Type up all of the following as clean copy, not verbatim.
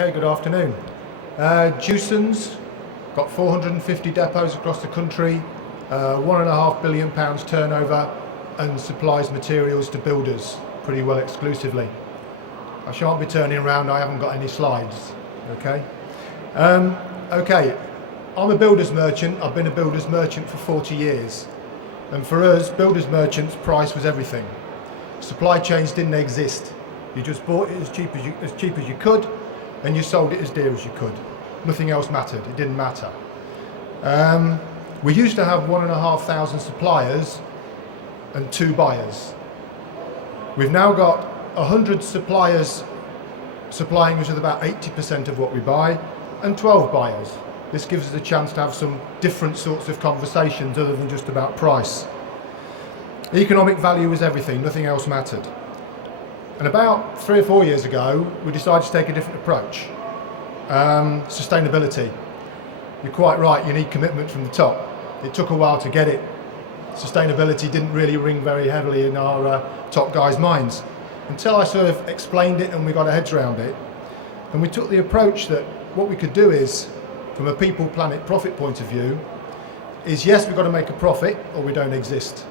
Okay, good afternoon. Jewson's got 450 depots across the country, £1.5 billion turnover, and supplies materials to builders pretty well exclusively. I shan't be turning around, I haven't got any slides. Okay. Okay, I'm a builder's merchant. I've been a builder's merchant for 40 years. And for us, builder's merchants, price was everything. Supply chains didn't exist. You just bought it as cheap as you could, and you sold it as dear as you could. Nothing else mattered. It didn't matter. We used to have 1,500 suppliers and 2 buyers. We've now got 100 suppliers supplying us with about 80% of what we buy, and 12 buyers. This gives us a chance to have some different sorts of conversations other than just about price. Economic value was everything, nothing else mattered. And about 3 or 4 years ago, we decided to take a different approach. Sustainability. You're quite right, you need commitment from the top. It took a while to get it. Sustainability didn't really ring very heavily in our top guys' minds until I sort of explained it and we got our heads around it. And we took the approach that what we could do is, from a people, planet, profit point of view, is yes, we've got to make a profit or we don't exist.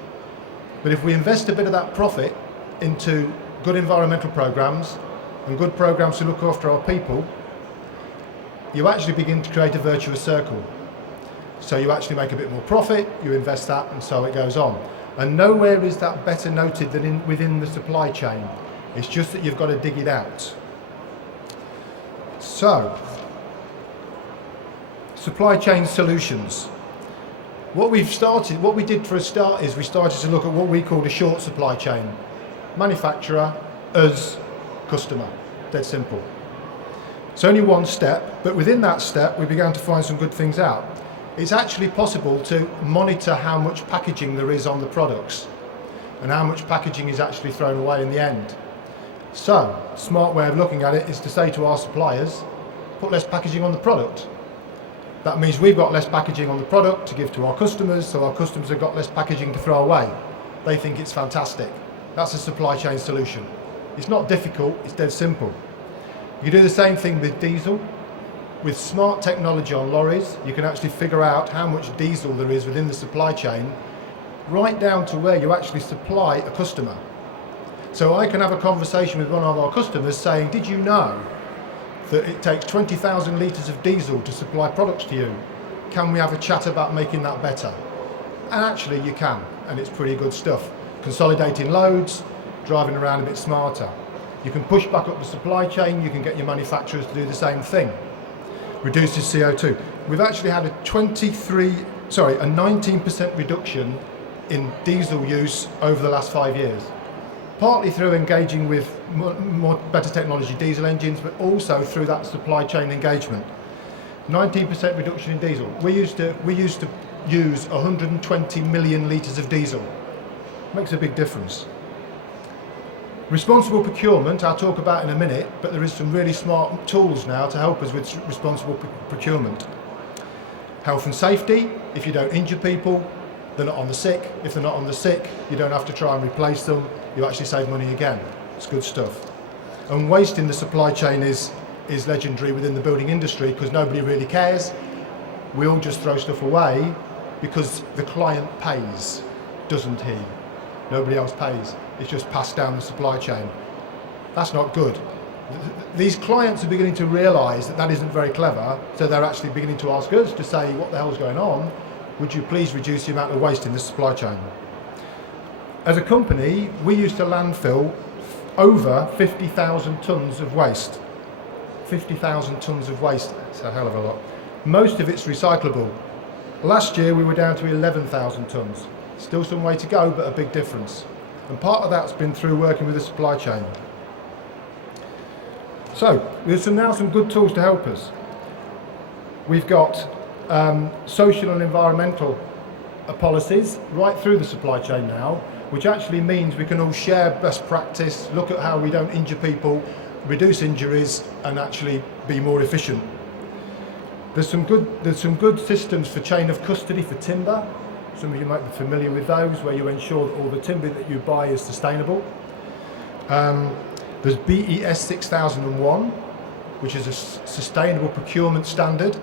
But if we invest a bit of that profit into good environmental programs and good programs to look after our people, you actually begin to create a virtuous circle. So you actually make a bit more profit, you invest that, and so it goes on. And nowhere is that better noted than within the supply chain. It's just that you've got to dig it out. So, supply chain solutions. What we did for a start is we started to look at what we called a short supply chain. Manufacturer, us, customer. Dead simple. It's only one step, but within that step we began to find some good things out. It's actually possible to monitor how much packaging there is on the products and how much packaging is actually thrown away in the end. So, a smart way of looking at it is to say to our suppliers, put less packaging on the product. That means we've got less packaging on the product to give to our customers, so our customers have got less packaging to throw away. They think it's fantastic. That's a supply chain solution. It's not difficult, it's dead simple. You do the same thing with diesel. With smart technology on lorries, you can actually figure out how much diesel there is within the supply chain, right down to where you actually supply a customer. So I can have a conversation with one of our customers saying, did you know that it takes 20,000 litres of diesel to supply products to you? Can we have a chat about making that better? And actually you can, and it's pretty good stuff. Consolidating loads, driving around a bit smarter. You can push back up the supply chain, you can get your manufacturers to do the same thing. Reduces CO2. We've actually had a 19% reduction in diesel use over the last 5 years. Partly through engaging with better technology diesel engines, but also through that supply chain engagement. 19% reduction in diesel. We used to use 120 million litres of diesel. Makes a big difference. Responsible procurement, I'll talk about in a minute, but there is some really smart tools now to help us with responsible procurement. Health and safety, if you don't injure people, they're not on the sick. If they're not on the sick, you don't have to try and replace them. You actually save money again. It's good stuff. And waste in the supply chain is legendary within the building industry because nobody really cares. We all just throw stuff away because the client pays, doesn't he? Nobody else pays. It's just passed down the supply chain. That's not good. These clients are beginning to realise that that isn't very clever, so they're actually beginning to ask us to say, what the hell's going on? Would you please reduce the amount of waste in the supply chain? As a company, we used to landfill over 50,000 tonnes of waste. 50,000 tonnes of waste, it's a hell of a lot. Most of it's recyclable. Last year we were down to 11,000 tonnes. Still some way to go, but a big difference. And part of that's been through working with the supply chain. So, there's now some good tools to help us. We've got social and environmental policies right through the supply chain now, which actually means we can all share best practice, look at how we don't injure people, reduce injuries, and actually be more efficient. There's some good systems for chain of custody for timber. Some of you might be familiar with those, where you ensure that all the timber that you buy is sustainable. There's BES 6001, which is a sustainable procurement standard,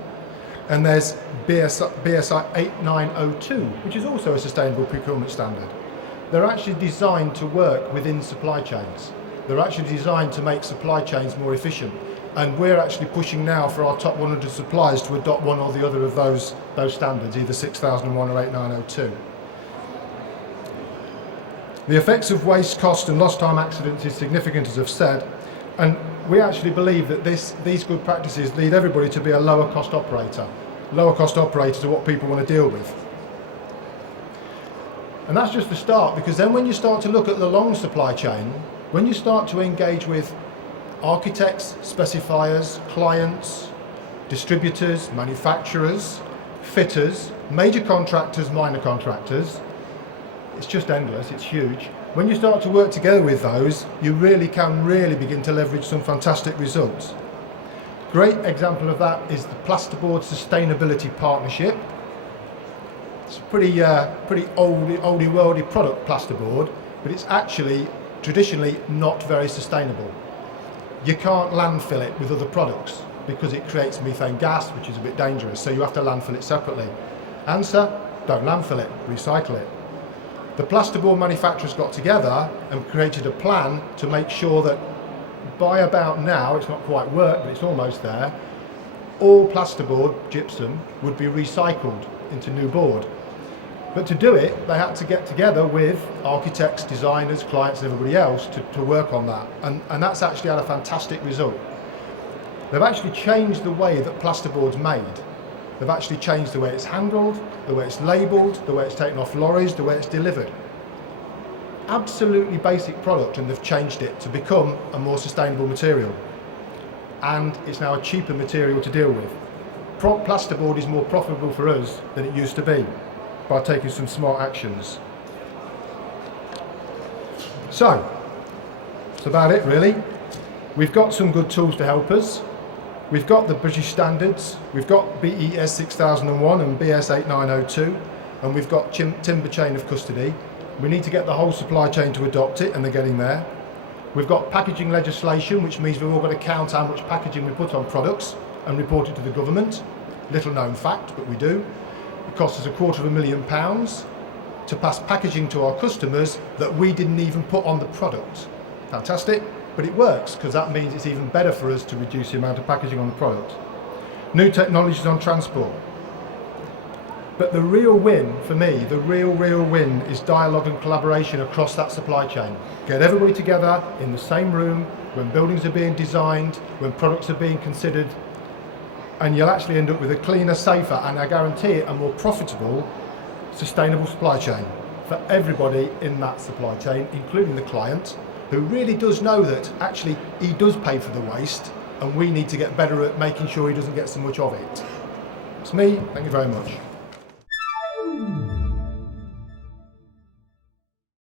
and there's BSI 8902, which is also a sustainable procurement standard. They're actually designed to work within supply chains. They're actually designed to make supply chains more efficient. And we're actually pushing now for our top 100 suppliers to adopt one or the other of those standards, either 6001 or 8902. The effects of waste, cost and lost time accidents is significant, as I've said, and we actually believe that these good practices lead everybody to be a lower cost operator. Lower cost operators are what people want to deal with. And that's just the start, because then when you start to look at the long supply chain, when you start to engage with architects, specifiers, clients, distributors, manufacturers, fitters, major contractors, minor contractors, it's just endless, it's huge. When you start to work together with those, you really can begin to leverage some fantastic results. Great example of that is the Plasterboard Sustainability Partnership. It's a pretty oldie worldy product, plasterboard, but it's actually traditionally not very sustainable. You can't landfill it with other products because it creates methane gas, which is a bit dangerous, so you have to landfill it separately. Answer, don't landfill it, recycle it. The plasterboard manufacturers got together and created a plan to make sure that by about now, it's not quite worked, but it's almost there, all plasterboard, gypsum, would be recycled into new board. But to do it, they had to get together with architects, designers, clients and everybody else to work on that. And that's actually had a fantastic result. They've actually changed the way that plasterboard's made. They've actually changed the way it's handled, the way it's labelled, the way it's taken off lorries, the way it's delivered. Absolutely basic product, and they've changed it to become a more sustainable material. And it's now a cheaper material to deal with. Plasterboard is more profitable for us than it used to be by taking some smart actions. So, that's about it really. We've got some good tools to help us. We've got the British standards, we've got BES 6001 and BS 8902, and we've got timber chain of custody. We need to get the whole supply chain to adopt it, and they're getting there. We've got packaging legislation, which means we've all got to count how much packaging we put on products and report it to the government. Little known fact, but we do. It costs us £250,000 to pass packaging to our customers that we didn't even put on the product. Fantastic. But it works, because that means it's even better for us to reduce the amount of packaging on the product. New technologies on transport. But the real win for me, the real win is dialogue and collaboration across that supply chain. Get everybody together in the same room when buildings are being designed, when products are being considered, and you'll actually end up with a cleaner, safer, and I guarantee it, a more profitable, sustainable supply chain for everybody in that supply chain, including the client, who really does know that actually he does pay for the waste, and we need to get better at making sure he doesn't get so much of it. It's me, thank you very much.